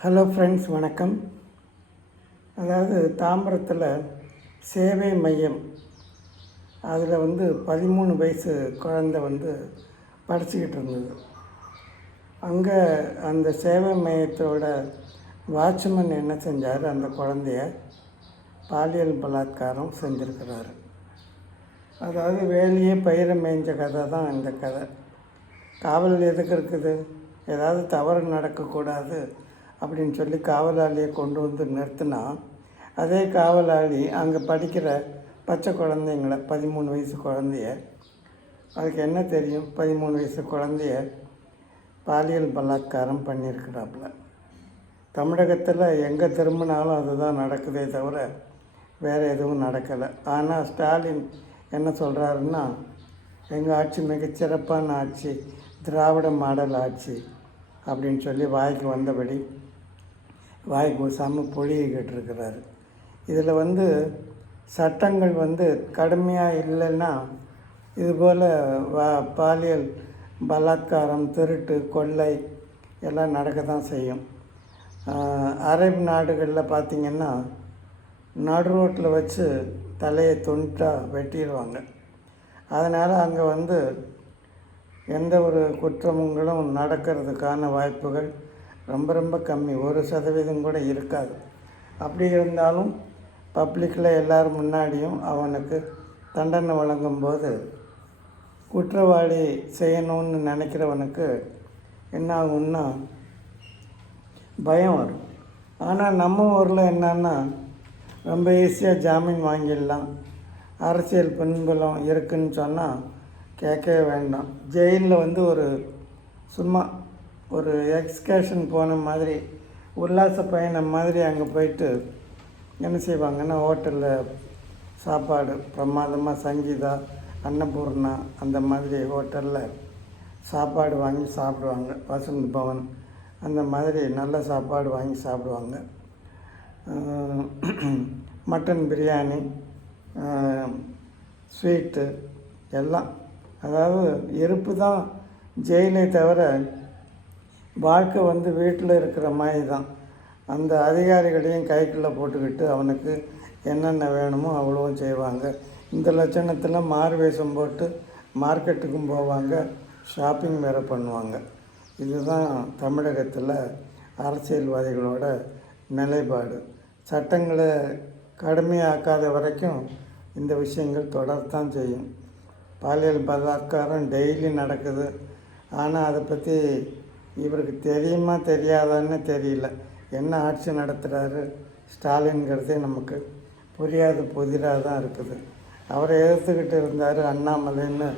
Hello friends வணக்கம். அதாவது தாம்பரத்தில் சேவை மையம். அதில் வந்து பதிமூணு வயசு குழந்த வந்து படிச்சுக்கிட்டு இருந்தது. அங்கே அந்த சேவை மையத்தோட வாட்ச்மேன் என்ன செஞ்சார்? அந்த குழந்தைய பாலியல் பலாத்காரம் செஞ்சுருக்கிறாரு. அதாவது வேலையே பயிரை மேய்ஞ்ச கதை தான் இந்த கதை. காவல் எதுக்கு இருக்குது? ஏதாவது தவறு நடக்கக்கூடாது. அப்படின்னு சொல்லி காவலாளியை கொண்டு வந்து நிறுத்தினா அதே காவலாளி அங்கே படிக்கிற பச்சை குழந்தைங்கள பதிமூணு வயசு குழந்தைய அதுக்கு என்ன தெரியும்? பதிமூணு வயசு குழந்தைய பாலியல் பலாத்காரம் பண்ணியிருக்கிறாப்புல. தமிழகத்தில் எங்கே திரும்பினாலும் அதுதான் நடக்குதே தவிர வேறு எதுவும் நடக்கலை. ஆனால் ஸ்டாலின் என்ன சொல்கிறாருன்னா எங்கள் ஆட்சி மிகச்சிறப்பான ஆட்சி திராவிட மாடல் ஆட்சி அப்படின்னு சொல்லி வாய்க்கு வந்தபடி வாய் கூசாமல் பொழியை இருக்கிறாரு இதில் வந்து சட்டங்கள் வந்து கடுமையாக இல்லைன்னா இதுபோல் வா பாலியல் பலாத்காரம் திருட்டு கொள்ளை எல்லாம் நடக்க தான் செய்யும் அரபு நாடுகளில் பார்த்திங்கன்னா நடு ரோட்டில் வச்சு தலையை துண்டாக வெட்டிடுவாங்க அதனால் அங்கே வந்து எந்த ஒரு குற்றங்களும் நடக்கிறதுக்கான வாய்ப்புகள் ரொம்ப ரொம்ப கம்மி. ஒரு சதவீதம் கூட இருக்காது. அப்படி இருந்தாலும் பப்ளிக்கில் எல்லோரும் முன்னாடியும் அவனுக்கு தண்டனை வழங்கும்போது குற்றவாளி செய்யணும்னு நினைக்கிறவனுக்கு என்ன ஆகும்னா பயம் வரும். ஆனால் நம்ம ஊரில் என்னன்னா ரொம்ப ஈஸியாக ஜாமீன் வாங்கிடலாம். அரசியல் பின்புலம் இருக்குன்னு சொன்னால் கேட்கவே வேண்டாம். ஜெயிலில் வந்து ஒரு சும்மா ஒரு எக்ஸ்கர்ஷன் போன மாதிரி உல்லாச பயணம் மாதிரி அங்கே போயிட்டு என்ன செய்வாங்கன்னா ஹோட்டலில் சாப்பாடு பிரமாதமாக சங்கீதா அன்னபூர்ணா அந்த மாதிரி ஹோட்டலில் சாப்பாடு வாங்கி சாப்பிடுவாங்க. வசந்த் பவன் அந்த மாதிரி நல்ல சாப்பாடு வாங்கி சாப்பிடுவாங்க. மட்டன் பிரியாணி ஸ்வீட்டு எல்லாம். அதாவது இருப்பு தான் ஜெயிலே தவிர வாழ்க்கை வந்து வீட்டில் இருக்கிற மாதிரி தான். அந்த அதிகாரிகளையும் கைக்குள்ளே போட்டுக்கிட்டு அவனுக்கு என்னென்ன வேணுமோ அவ்வளவும் செய்வாங்க. இந்த லட்சணத்தில் மாறு வேஷம் போட்டு மார்க்கெட்டுக்கும் போவாங்க ஷாப்பிங் வேறு பண்ணுவாங்க. இதுதான் தமிழகத்தில் அரசியல்வாதிகளோட நிலைப்பாடு. சட்டங்களை கடுமையாக்காத வரைக்கும் இந்த விஷயங்கள் தொடர்த்தான் செய்யும். பாலியல் பலாத்காரம் டெய்லி நடக்குது. ஆனால் அதை பற்றி இவருக்கு தெரியுமா தெரியாதான்னு தெரியல. என்ன ஆட்சி நடத்துகிறாரு ஸ்டாலின்கிறதே நமக்கு புரியாத புதிராக தான் இருக்குது. அவரை எதிர்த்துக்கிட்டு இருந்தார் அண்ணாமலைன்னு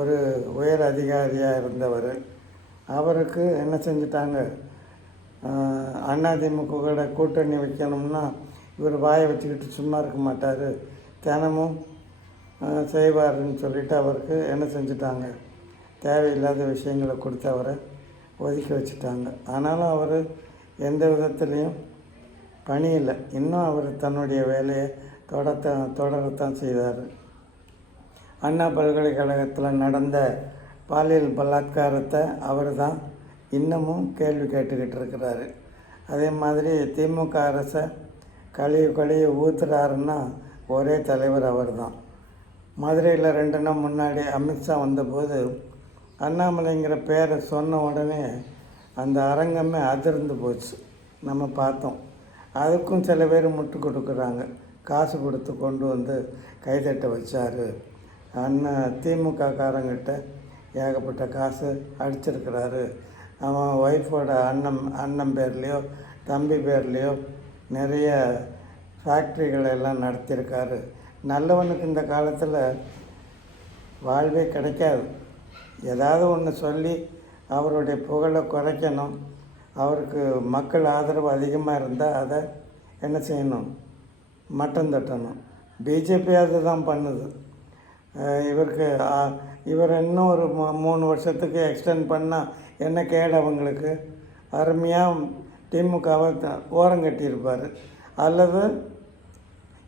ஒரு உயர் அதிகாரியாக இருந்தவர். அவருக்கு என்ன செஞ்சிட்டாங்க? அதிமுக கூட கூட்டணி வைக்கணும்னா இவர் வாயை வச்சுக்கிட்டு சும்மா இருக்க மாட்டார். தினமும் செய்வார்னு செய்வாருன்னு சொல்லிட்டு அவருக்கு என்ன செஞ்சிட்டாங்க? தேவையில்லாத விஷயங்களை கொடுத்து அவரை ஒதுக்கி வச்சுட்டாங்க. ஆனாலும் அவர் எந்த விதத்துலேயும் பணியில்லை. இன்னும் அவர் தன்னுடைய வேலையை தொடத்தான் தொடரத்தான் செய்தார். அண்ணா பல்கலைக்கழகத்தில் நடந்த பாலியல் பலாத்காரத்தை அவர் தான் இன்னமும் கேள்வி கேட்டுக்கிட்டு இருக்கிறாரு. அதே மாதிரி திமுக அரசை கழிவு கழிவு ஊத்துறாருன்னா ஒரே தலைவர் அவர் தான் மதுரையில் ரெண்டு நாள் முன்னாடி அமித்ஷா வந்தபோது அண்ணாமலைங்கிற பேரை சொன்ன உடனே அந்த அரங்கமே அதிர்ந்து போச்சு. நம்ம பார்த்தோம். அதுக்கும் சில பேர் முட்டு கொடுக்குறாங்க. காசு கொடுத்து கொண்டு வந்து கைதட்ட வச்சார். அண்ணன் திமுக காரங்கிட்ட ஏகப்பட்ட காசு அடிச்சிருக்கிறாரு. அவன் ஒய்ஃபோட அண்ணன் அண்ணன் பேர்லேயோ தம்பி பேர்லேயோ நிறைய ஃபேக்ட்ரிகளை எல்லாம் நடத்தியிருக்காரு. நல்லவனுக்கு இந்த காலத்தில் வாழ்வே கிடைக்காது. ஏதாவது ஒன்று சொல்லி அவருடைய புகழை குறைக்கணும். அவருக்கு மக்கள் ஆதரவு அதிகமாக இருந்தால் அதை என்ன செய்யணும்? மட்டம் தட்டணும். பிஜேபி அதுதான் பண்ணுது. இவருக்கு இவர் இன்னும் ஒரு மூணு வருஷத்துக்கு எக்ஸ்டெண்ட் பண்ணால் என்ன கேடு அவங்களுக்கு? அருமையாக திமுகவை ஓரம் கட்டியிருப்பார். அல்லது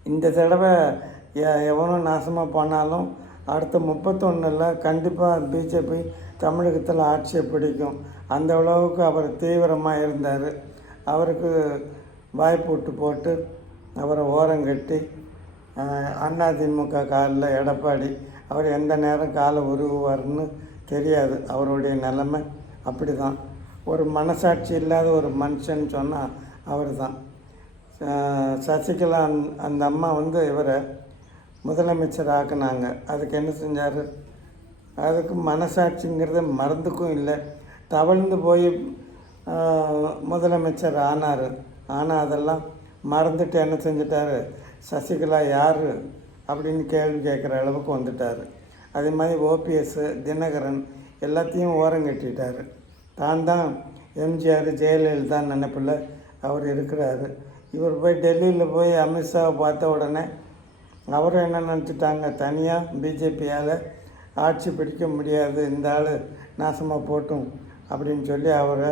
இந்த தடவை எ- எவனும் நாசமாக போனாலும் அடுத்த முப்பத்தொன்னில் கண்டிப்பாக பிஜேபி தமிழகத்தில் ஆட்சியை பிடிக்கும். அந்த அளவுக்கு அவர் தீவிரமாக இருந்தார். அவருக்கு வாய்ப்பூட்டு போட்டு அவரை ஓரங்கட்டி அதிமுக காலில் எடப்பாடி அவர் எந்த நேரம் காலை உருவாருன்னு தெரியாது. அவருடைய நிலைமை அப்படி தான். ஒரு மனசாட்சி இல்லாத ஒரு மனுஷன் சொன்னால் அவர் தான். சசிகலா அந்த அம்மா வந்து இவரை முதலமைச்சர் ஆக்குனாங்க அதுக்கு என்ன செஞ்சார்? அதுக்கு மனசாட்சிங்கிறது மறந்துக்கும் இல்லை. தவழ்ந்து போய் முதலமைச்சர் ஆனார். ஆனால் அதெல்லாம் மறந்துட்டு என்ன செஞ்சிட்டாரு? சசிகலா யார்? அப்படின்னு கேள்வி கேட்குற அளவுக்கு வந்துட்டார். அதே மாதிரி ஓபிஎஸ் தினகரன் எல்லாத்தையும் ஓரம் கட்டிட்டார். தான் தான் எம்ஜிஆர் ஜெயலலிதா நினைப்பில் அவர் இருக்கிறாரு. இவர் போய் டெல்லியில் போய் அமித்ஷாவை பார்த்த உடனே அவரும் என்ன நினச்சிட்டாங்க? தனியாக பிஜேபியால் ஆட்சி பிடிக்க முடியாது. இந்த ஆள் நாசமாக போட்டும் அப்படின்னு சொல்லி அவரை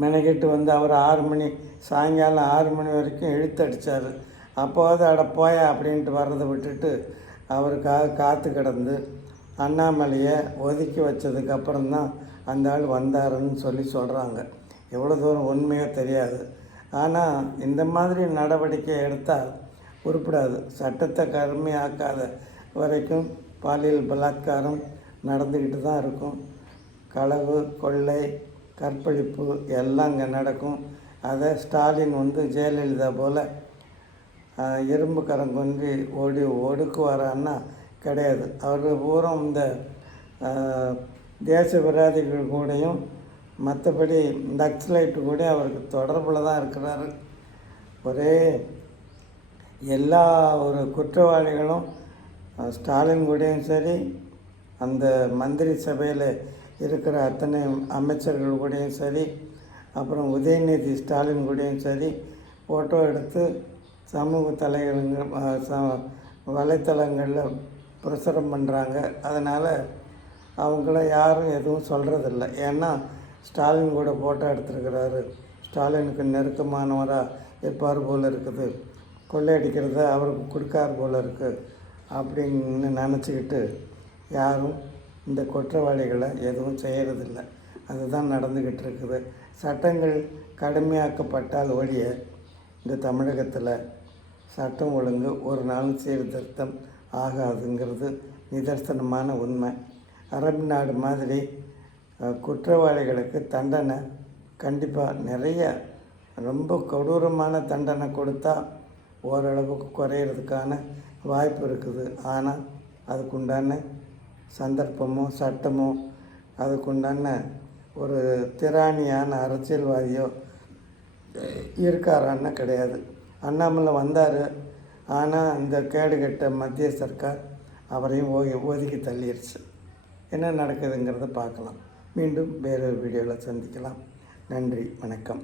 மெனகிட்டு வந்து அவர் ஆறு மணி சாயங்காலம் ஆறு மணி வரைக்கும் இழுத்தடித்தார் அப்போது அட போயா அப்படின்ட்டு வர்றதை விட்டுட்டு அவருக்காக காத்து கிடந்து அண்ணாமலையை ஒதுக்கி வச்சதுக்கப்புறம்தான் அந்த ஆள் வந்தாருன்னு சொல்லி சொல்கிறாங்க எவ்வளோ தூரம் உண்மையோ தெரியாது. ஆனால் இந்த மாதிரி நடவடிக்கை எடுத்தால் உருப்படாது. சட்டத்தை கருமையாக்காத வரைக்கும் பாலியல் பலாத்காரம் நடந்துக்கிட்டு தான் இருக்கும். களவு கொள்ளை கற்பழிப்பு எல்லாம் இங்கே நடக்கும். அதை ஸ்டாலின் வந்து ஜெயலலிதா போல் இரும்பு கரம் ஓடி ஒடுக்குவாரான்னா கிடையாது. அவர் பூரா இந்த தேச விராதிகள் கூடயும் மற்றபடி நக்ஸலைட்டு கூட அவருக்கு தொடர்பில் தான் இருக்கிறாரு. ஒரே எல்லா ஒரு குற்றவாளிகளும் ஸ்டாலின் கூடயும் சரி அந்த மந்திரி சபையில் இருக்கிற அத்தனை அமைச்சர்கள் கூடயும் சரி அப்புறம் உதயநிதி ஸ்டாலின் கூடயும் சரி ஃபோட்டோ எடுத்து சமூக தலைகளுங்க ச- வலைத்தளங்களில் பிரசுரம் பண்ணுறாங்க அதனால் அவங்கள யாரும் எதுவும் சொல்கிறதில்ல ஏன்னா ஸ்டாலின் கூட ஃபோட்டோ எடுத்துருக்கிறாரு. ஸ்டாலினுக்கு நெருக்கமானவராக இருப்பார் போல் இருக்குது. கொள்ளையடிக்கிறத அவருக்கு கொடுக்காரு போல் இருக்குது அப்படின்னு நினச்சிக்கிட்டு யாரும் இந்த குற்றவாளிகளை எதுவும் செய்கிறதில்ல அதுதான் நடந்துக்கிட்டு இருக்குது. சட்டங்கள் கடுமையாக்கப்பட்டால் ஒழிய இந்த தமிழகத்தில் சட்டம் ஒழுங்கு ஒரு நாள் சீர்திருத்தம் ஆகாதுங்கிறது நிதர்சனமான உண்மை. அரபு நாடு மாதிரி குற்றவாளிகளுக்கு தண்டனை கண்டிப்பாக நிறைய ரொம்ப கொடூரமான தண்டனை கொடுத்தா ஓரளவுக்கு குறையிறதுக்கான வாய்ப்பு இருக்குது. ஆனால் அதுக்குண்டான சந்தர்ப்பமோ சட்டமோ அதுக்குண்டான ஒரு திராணியான அரசியல்வாதியோ இருக்காரான்னா கிடையாது. அண்ணாமலை வந்தார். ஆனால் இந்த கேடுகட்ட மத்திய சர்க்கார் அவரையும் ஓ ஒதுக்கி தள்ளிடுச்சு என்ன நடக்குதுங்கிறத பார்க்கலாம். மீண்டும் வேறொரு வீடியோவில் சந்திக்கலாம். நன்றி வணக்கம்.